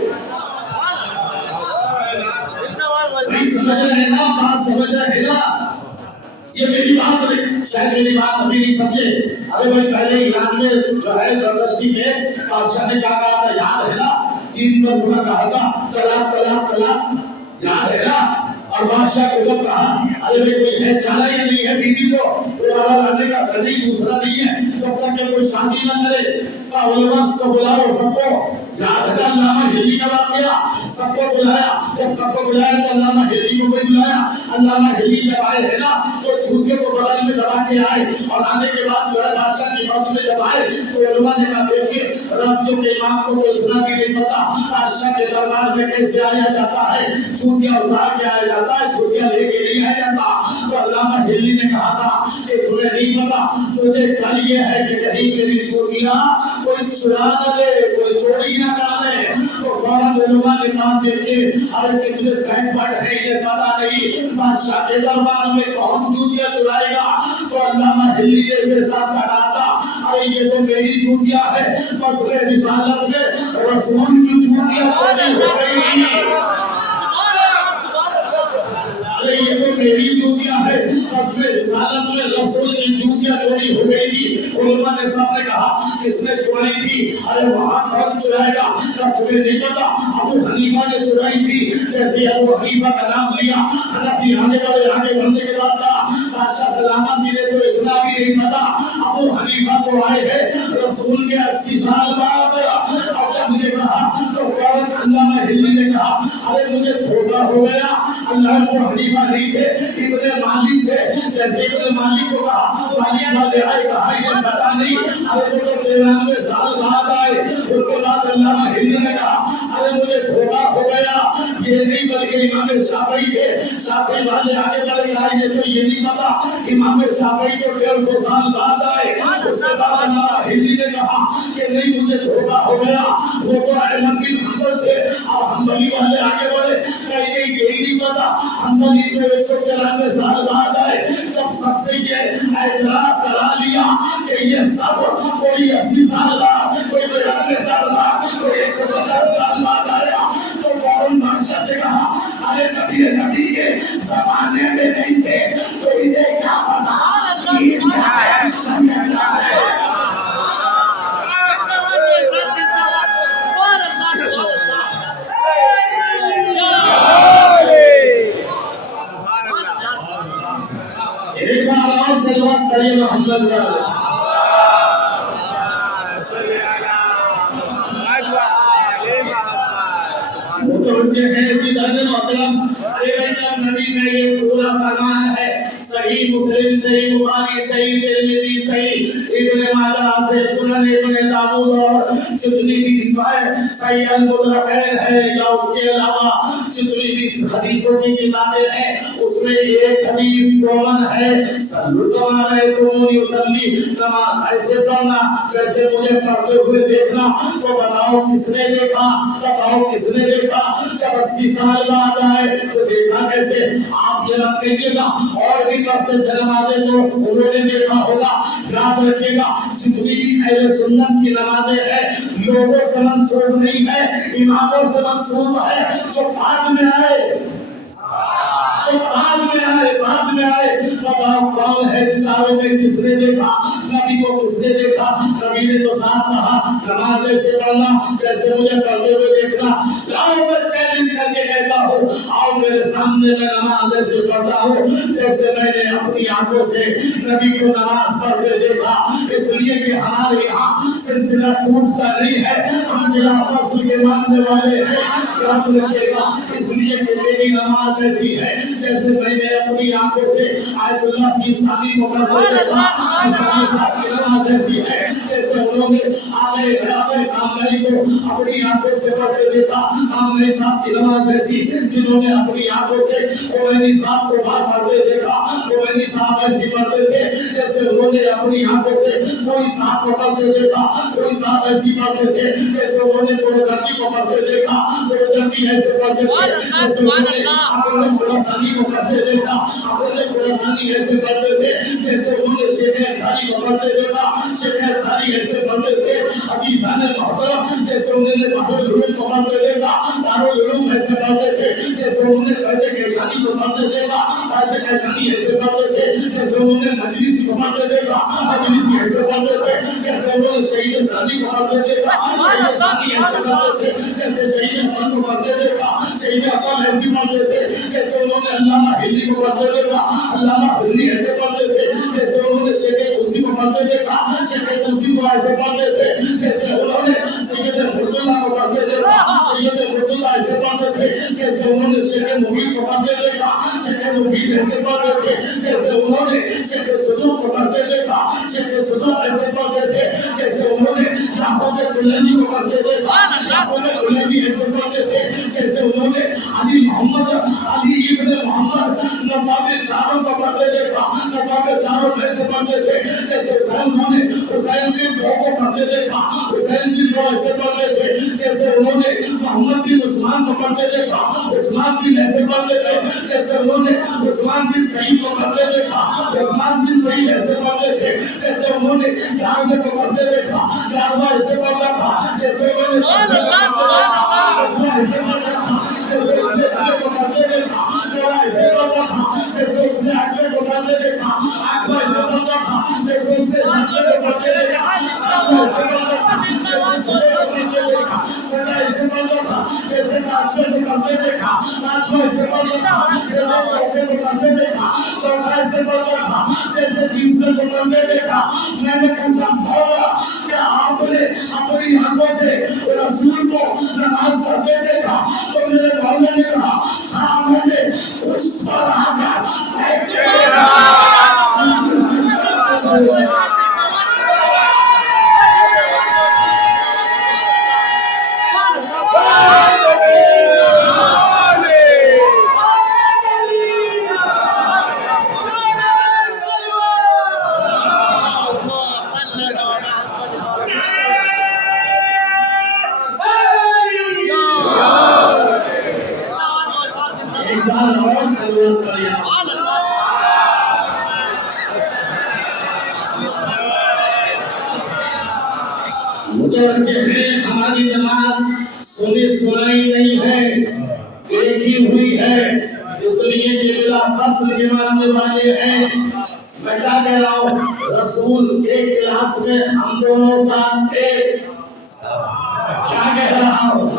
بھائی سمجھ رہے نا؟ بات سمجھ رہے نا؟ یہ میری بات نہیں، شاید میری بات ابھی نہیں سمجھے. ارے بھائی پہلے ایران میں جو ہے زردشتی میں بادشاہ نے کیا کہا تھا یاد ہے نا؟ 3 مرتبہ کہا تھا طلاق طلاق طلاق، یاد ہے نا؟ اور بادشاہ کو جب کہا ارے بھائی کوئی ہے چالا یا نہیں ہے بیٹی کو دوبارہ لانے کا؟ نہیں دوسرا نہیں ہے جب تک کہ کوئی شادی نہ کرے. علماء کو بلاؤ سب کو. یاد ہے علامہ ہلی کا واقعہ؟ سب کو بلایا. جب سب کو بلایا تو علامہ ہلی کو کوئی بلایا. علامہ ہلی جب آئے ہے نا تو جوتے کو بدل میں دبا کے آئے اور آنے کے بعد جو ہے بادشاہ کی مسجد میں جب آئے تو علماء نے کہا دیکھیے راتوں کے امام کو تو اتنا بھی نہیں پتا بادشاہ کے دربار میں کیسے آیا جاتا ہے. جوتیاں اتار کے آیا جاتا ہے، جوتیاں لے کے نہیں آیا جاتا. تو علامہ ہلی نے کہا تھا کہ تمہیں نہیں پتا، مجھے ڈر یہ ہے کہ کہیں میری جوتیاں کوئی چرا نہ لے، کوئی چوری نہ کر لے. تو فوراً علماء نے کہا دیکھیے ارے کتنے بیکورڈ ہیں یہ پتا نہیں بادشاہ کے دربار میں کون جوتیاں چرائے گا. تو علامہ ہلی نے میرے ساتھ کہا تھا ارے یہ تو میری جوتیاں ہے، مسئلے رسالت میں رسول کی جوتیاں چوری ہو گئی. یہ تو میری جوتیاں ہے، فضل رسالت میں رسول کی جوتیاں چوری ہو گئی تھی. علماء نے سب نے کہا کس نے چرائی تھی؟ ارے وہاں کون چرائے گا؟ کیا تمہیں نہیں پتا ابو حنیفہ نے چرائی تھی؟ جیسے ابو حنیفہ کا نام لیا حنفی آگے بڑھنے کے بعد کہا بادشاہ سلامتی نے تو اتنا بھی نہیں پتا ابو حنیفہ تو آئے ہیں رسول کے 80 سال بعد. اور جب نے کہا تو علامہ ہلی نے کہا ارے مجھے دھوکا ہو گیا، اللہ کو حلیفہ نہیں تھے، ابن مالک تھے، جیسے ابن مالک کو کہا مالک والے آئے کہا یہ پتا نہیں، ارے وہ تو 93 سال بعد آئے، اس کے بعد علامہ ہندی نے کہا ارے مجھے دھوکا ہو گیا، یہ نہیں بلکہ امام شافعی تھے، شافعی والے آگے بڑھے آئے یہ تو یہ نہیں پتا، امام شافعی تو 150 سال بعد آئے، اس کے بعد علامہ ہندی نے کہا کہ نہیں مجھے دھوکا ہو گیا، وہ تو احمد بن حنبل تھے، اب حنبلی والے آگے بڑھے کہیں یہی نہیں پتا، حنبلی تو 193 سال بعد آئے، جب سب سے یہ اعتراف کرا لیا کہ یہ سب کوئی 80 سال بعد، کوئی 93 سال بعد، کوئی 150 سال بعد آیا، تو فوراً بادشاہ سے کہا ارے جب یہ نبی کے زمانے میں نہیں تھے تو انہیں کیا پتا دین کیا ہے، شریعت کیا ہے۔ ایک بار اور سلوات کریے محمد کا متوجہ ہے عزیزان محترم، ارے بھائی جب نبی کا یہ پورا فرمان ہے، صحیح مسلم، صحیح بخاری، صحیح ترمذی، صحیح ابن ماجہ سے سنن ابن داؤد اور جتنی بھی روایت صحیح المدرکین ہے یا اس کے علاوہ جتنی بھی حدیثوں کی کتابیں ہیں اس میں ایک حدیث کامن ہے، صلو کما رأیتمونی اصلی، نماز ایسے پڑھنا جیسے مجھے پڑھتے ہوئے دیکھنا، تو بتاؤ کس نے دیکھا، بتاؤ کس نے دیکھا، جب 80 سال بعد آئے تو دیکھا کیسے، آپ یہ مت کہیے گا اور بھی پڑھتے تھے نمازیں تو انہوں نے دیکھا ہوگا، یاد رکھیے گا جتنی بھی اہل سنت کی نمازیں ہیں لوگوں سے منسوب نہیں ہے، اماموں سے منسوب ہے، جو بعد میں آئے، جو بعد میں آئے، بتاؤ کون ہے چاروں میں کس نے دیکھا، نبی کو کس نے دیکھا، نبی نے تو صاحب کہا نماز ایسے پڑھنا جیسے مجھے پڑھتے ہوئے دیکھنا، لاؤ میں چیلنج کر کے کہتا ہوں، آؤ میرے سامنے میں نماز ایسے پڑھتا ہوں جیسے میں نے اپنی آنکھوں سے نبی کو نماز پڑھتے دیکھا، اس لیے کہ ہمارے یہاں سلسلہ ٹوٹتا نہیں ہے، ہم بلا فصل کے ماننے والے ہیں، یاد رکھیے گا، اس لیے کہ میری نماز ایسی ہے جیسے میں نے اپنی آنکھوں سے آیت اللہ سیستانی کو پڑھتے دیکھا، سیستانی صاحب کی نماز ایسی ہے جیسے انہوں نے آگے کامنائی کو اپنی آنکھوں سے پڑھتے دیکھا، کامنائی صاحب کی نماز ایسی جنہوں نے اپنی آنکھوں سے خمینی صاحب کو باہر پڑھتے دیکھا، خمینی صاحب ایسی پڑھتے تھے جیسے انہوں نے اپنی آنکھوں سے کوئی صاحب کو پڑھتے دیکھا، کوئی صاحب ایسی پڑھتے تھے جیسے انہوں نے پروجردی کو پڑھتے دیکھا، پروجردی ایسے پڑھتے تھے جیسے انہوں نے اپنے خراسانی کو پڑھتے دیکھا، اپنے خراسانی ایسے پڑھتے تھے جیسے انہوں نے شیخ انصاری کو پڑھتے دیکھا، شیخ انصاری ایسے پڑھتے تھے عزیزان محترم جیسے انہوں نے دارالعلوم کو پڑھتے دیکھا، دارالعلوم ایسے پڑھتے تھے جیسے انہوں نے فیض کیشانی کو پڑھتے دیکھا، فیض کیشانی ایسے پڑھتے تھے جیسے انہوں نے مجلس کو پڑھتے دیکھا، مجلس ایسے پڑھتے تھے جیسے انہوں نے شہید ثانی کو پڑھتے دیکھا، شہید ثانی ایسے پڑھتے تھے جیسے شہید اقبال کو پڑھتے دیکھا، شہید اقبال ایسی پڑھتے تھے جیسے انہوں نے علامہ ہندی کو پڑھتے دیکھا، علامہ ہندی ایسے پڑھتے تھے جیسے انہوں نے شیخ طوسی کو پڑھتے دیکھا، شیخ طوسی کو ایسے پڑھتے تھے جیسے انہوں نے سید مرتضیٰ کو پڑھتے دیکھا، سید مرتضیٰ ایسے پڑھتے تھے جیسے انہوں نے شیخ مفید کو پڑھتے دیکھا، شیخ مفید ایسے پڑھتے تھے جیسے انہوں نے شیخ صدوق کو پڑھتے دیکھا، شیخ صدوق ایسے پڑھتے تھے جیسے انہوں نے یعقوب کلینی کو پڑھتے دیکھا، یعقوب کلینی ایسے پڑھتے تھے جیسے انہوں نے علی ابن محمد نواب چاروں کو پڑھتے دیکھا، نواب چاروں ایسے پڑھتے تھے جیسے انہوں نے حسین بن بو کو پڑھتے دیکھا، حسین بن بو ایسے پڑھتے تھے جیسے انہوں نے محمد بن عثمان کو پڑھتے دیکھا، عثمان بن ایسے پڑھتے تھے جیسے انہوں نے عثمان بن سعید کو پڑھتے دیکھا، عثمان بن سعید ایسے پڑھتے تھے جیسے انہوں نے یاروے کو پڑھتے دیکھا، یاروہ ایسے پڑھتا تھا جیسے انہوں نے ایسے پڑھتا تھا جیسے اس نے پہلے کو پڑھتے دیکھا، میرا ایسے پڑھتا تھا جیسے اس نے اگلے کو پڑھتے دیکھا، آٹھواں ایسے پڑھتا تھا جیسے اس نے ساتویں کو پڑھتے دیکھا، ساتواں ایسے پڑھتا تھا جیسے چھٹے کو پڑھتے دیکھا، چھٹا ایسے پڑھتا تھا جیسے پانچویں کو پڑھتے دیکھا، پانچواں ایسے پڑھتا تھا جیسے چوتھے کو پڑھتے دیکھا، چوتھا ایسے پڑھتا تھا جیسے تیسرے کو پڑھتے دیکھا۔ میں نے پوچھا مولا کیا آپ نے اپنی آنکھوں سے رسول کو نماز پڑھتے دیکھا؟ تو میرے متوجہ ہیں ہماری نماز سنی سنائی نہیں ہے، دیکھی ہوئی ہے، اس لیے کہ بلا فصل کے ماننے والے ہیں۔ میں کیا کہہ رہا ہوں، رسول کے کلاس میں ہم دونوں ساتھ تھے۔ کیا کہہ رہا ہوں،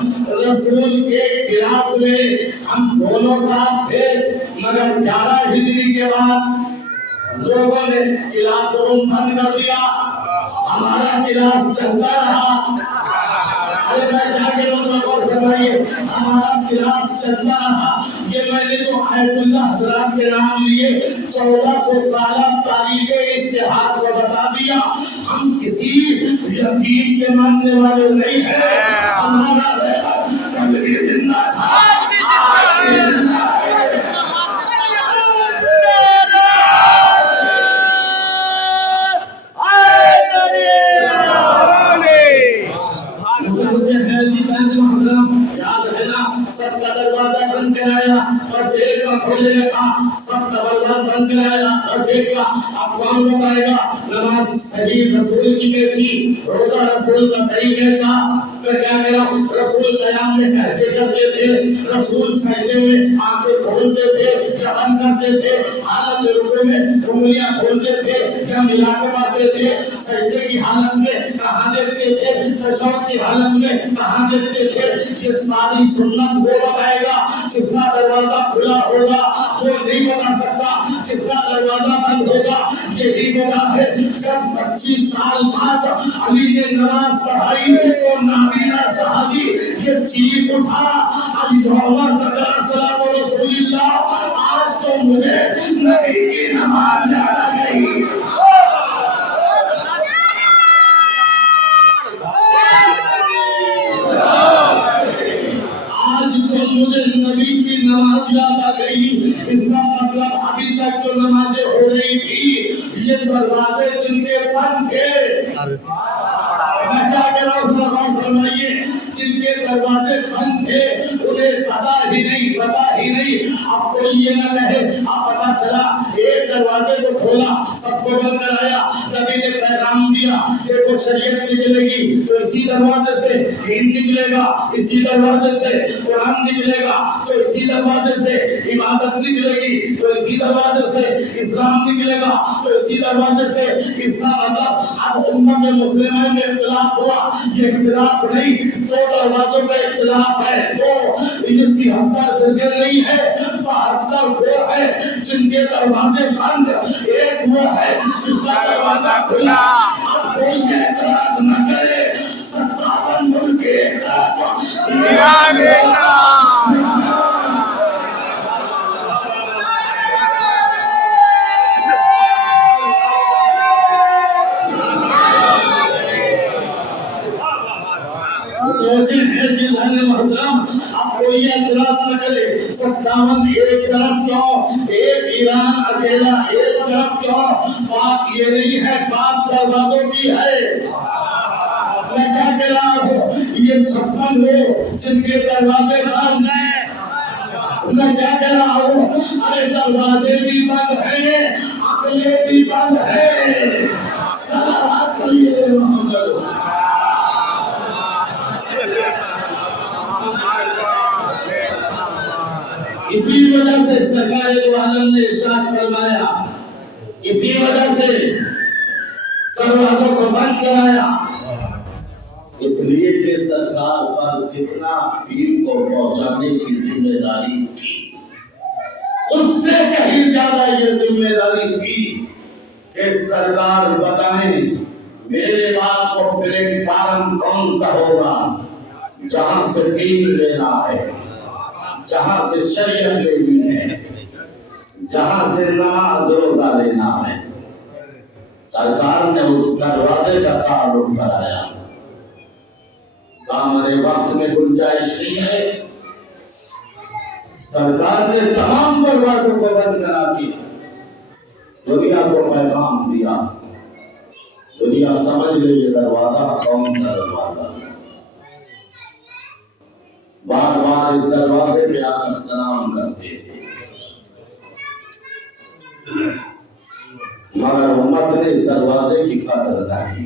رسول کے کلاس میں ہم دونوں ساتھ تھے، مگر 11 ہجری کے بعد لوگوں نے کلاس روم بند کر دیا، ہمارا کلاس چلتا رہا۔ ارے میں کیا کہہ رہا ہوں، غور فرمائیے، ہمارا کلاس چلتا رہا۔ یہ میں نے جو آیت اللہ حضرات کے نام لیے 1400 سالہ تاریخ اجتہاد کو بتا دیا، ہم کسی یتیم کے ماننے والے نہیں ہیں۔ ہمارا رہبر کل بھی زندہ تھا، آج بھی زندہ ہے۔ سب کا دروازہ بند کرایا، بس ایک کا کھولے گا، سب کا دروازہ بند کرایا، بس ایک کا اب کون بتائے گا نماز صحیح رسول کی کیسی، روزہ رسول کا صحیح کیسا؟ میں کیا کہہ رہا ہوں، رسول قیام میں کیسے کرتے تھے، رسول سجدے میں آنکھیں کھولتے تھے یا بند کرتے تھے، حالت رکوع میں انگلیاں کھولتے تھے یا ملا کے پڑھتے تھے، سجدے کی حالت میں کہاں دیکھتے تھے، تشہد کی حالت میں کہاں دیکھتے تھے، یہ ساری سنت وہ بتائے گا۔ جس کا دروازہ کھلا ہوگا وہ نہیں بتا سکتا، جس کا دروازہ بند ہوگا یہی بتا ہے۔ جب 25 سال بعد علی نے نماز پڑھائی تو نابینا صحابی یہ چیخ اٹھا، الیوم ذکر سلام رسول اللہ، آج تو مجھے نبی کی نماز یاد آ گئی۔ مجھے نبی کی نماز یاد آ گئی۔ اس کا مطلب ابھی تک جو نمازیں ہو رہی تھی یہ دروازے جن کے بند تھے، میں کیا کہہ رہا ہوں غور فرمائیے، جن کے دروازے بند تھے انہیں پتا ہی نہیں۔ اب کوئی یہ نہ کہے اب پتا چلا ایک دروازے کو کھولا سب کو بند کرایا، نبی نے پیغام دیا دیکھو شریعت نکلے گی تو اسی دروازے سے دین نکلے گا، اسی دروازے سے قرآن نکلے گا، تو اسی دروازے سے عبادت نکلے گی، تو اسی دروازے سے اسلام نکلے گا، تو اسی دروازے سے اسلام۔ مطلب اب امت مسلمہ میں اختلاف ہوا، یہ اختلاف نہیں، دو دروازوں پہ اختلاف ہے، دو، یہ 73 فرقے نہیں ہے، 72 وہ ہے جن کے دروازے بند، ایک وہ ہے جس کا دروازہ کھلا۔ اب کوئی اعتراض نہ کرے، 57 ملک ایک طرف، ایران ایک طرف۔ اب کوئی اعتراض نہ کرے، 57 ایک طرف کیوں، ایک ایران اکیلا ایک طرف کیوں؟ بات یہ نہیں ہے، بات دروازوں کی ہے۔ میں کیا کہہ رہا ہوں، یہ 56 لوگ جن کے دروازے بند ہیں، میں کیا کہہ رہا ہوں، ارے دروازے بھی بند ہیں، عقلیں بھی بند ہیں۔ صلوات پڑھیے محمد۔ اسی وجہ سے سرکار دو عالم نے ارشاد فرمایا، اسی وجہ سے دروازوں کو بند کرایا، اس لیے کہ سرکار پر جتنا دین کو پہنچانے کی ذمہ داری تھی اس سے کہیں زیادہ یہ ذمہ داری تھی کہ سرکار بتائیں میرے بعد کو پلیٹ فارم کون سا ہوگا جہاں سے دین لینا ہے، جہاں سے شریعت لینی ہے، جہاں سے نماز روزہ لینا ہے۔ سرکار نے اس دروازے کا تعارف کرایا۔ ہمارے وقت میں گنجائش نہیں ہے، سرکار نے تمام دروازوں کو بند کرا کے دنیا کو پیغام دیا، دنیا سمجھ لے یہ دروازہ کون سا دروازہ ہے۔ بار بار اس دروازے پہ آ کر سلام کرتے تھے، مگر امت نے اس دروازے کی قدر نہیں۔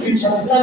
75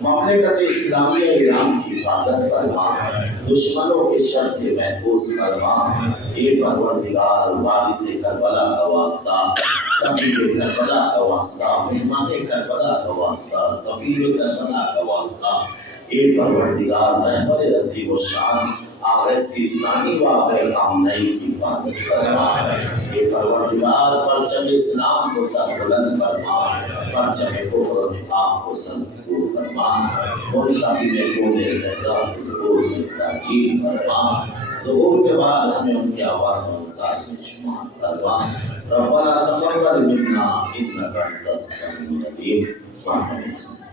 مملکت اسلامیہ ایران کی حفاظت فرما، دشمنوں کے شر سے محفوظ فرما۔ اے پروردگار وارث کربلا کا واسطہ، طبیب کربلا کا واسطہ، مہمان کربلا کا واسطہ، سفیر کربلا کا واسطہ، اے پروردگار رہبر عظیم الشان آغا سیستانی واقع خامنئی کی حفاظت فرما۔ اے پروردگار پرچم اسلام کو سر بلند فرما، پرچم کفر و نفاق کو سر دور فرما، منتخب کونے زہرا کے ظہور میں تاجیل فرما، ظہور کے بعد ہمیں ان کے آواز و انصار میں شمار فرما۔ ربنا تقبل منا انک انت السمیع العلیم وأقم الصلاة۔